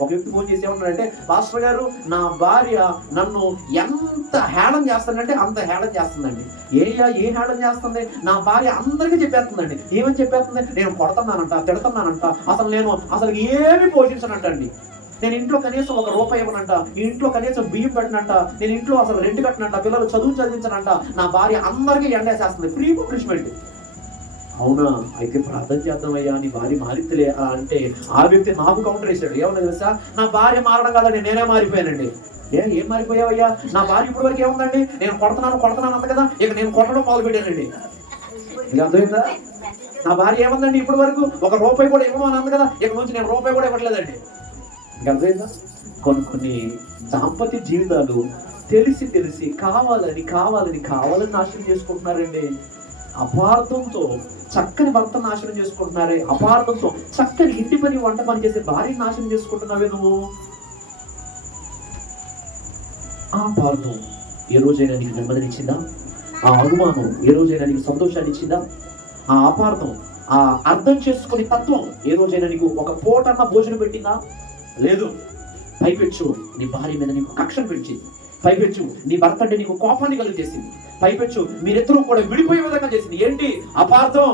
ఒక వ్యక్తి ఫోన్ చేసి ఏమన్నాడంటే, పాస్టర్ గారు నా భార్య నన్ను ఎంత హేళన చేస్తుందంటే అంత హేళన చేస్తుందండి. ఏ హేళన చేస్తుంది? నా భార్య అందరికీ చెప్పేస్తుందండి. ఏమని చెప్పేస్తుంది? నేను కొడుతున్నానంట, తిడుతున్నానంట, అసలు ఏమి పోషించనంటండి. నేను ఇంట్లో కనీసం ₹1 ఇవ్వనంట, ఇంట్లో కనీసం బియ్యం పెట్టనంట, నేను ఇంట్లో అసలు రెంట్ కట్టనంట, పిల్లలు చదువు చదివించనంట, నా భార్య అందరికీ ఎండేసేస్తుంది. Free punishment. అవునా, అయితే ప్రార్థన చేద్దామయ్యా, నీ భార్య మారిద్దిలే అంటే ఆ వ్యక్తి నాకు కౌంటర్ వేసాడు. ఏమన్నా తెలుసా? నా భార్య మారడం కాదండి, నేనే మారిపోయానండి. ఏం మారిపోయావయ్యా? నా భార్య ఇప్పటి వరకు ఏముందండి, నేను కొడుతున్నాను అంత కదా, ఇక నేను కొట్టడం మొదలు పెట్టానండి. ఇక అర్థమైందా? నా భార్య ఏముందండి, ఇప్పటి వరకు ₹1 కూడా ఇవ్వమని అంది కదా, ఇక నుంచి నేను ₹1 కూడా ఇవ్వట్లేదండి. ఇక అర్థమైందా? కొన్ని దాంపత్య జీవితాలు తెలిసి కావాలని నాశనం చేసుకుంటున్నారండి. అపార్థంతో చక్కని భర్త నాశనం చేసుకుంటున్నారే, అపార్థంతో చక్కని ఇంటి పని వంట పని చేసే భార్య నాశనం చేసుకుంటున్నావే నువ్వు. ఆ అపార్థం ఏ రోజైనా నీకు నెమ్మదినిచ్చిందా? ఆ అనుమానం ఏ రోజైనా నీకు సంతోషాన్ని ఇచ్చిందా? ఆ అపార్థం, ఆ అర్థం చేసుకునే తత్వం ఏ రోజైనా నీకు ఒక పూటన్న భోజనం పెట్టిందా? లేదు. పైపెచ్చు నీ భార్య మీద నీకు కక్షను పెంచింది, పైపెచ్చు నీ భర్త అంటే నీకు కోపాన్ని కలుగజేసింది, పైపెచ్చు మీరిద్దరూ కూడా విడిపోయే విధంగా చేసింది. ఏంటి? అపార్థం.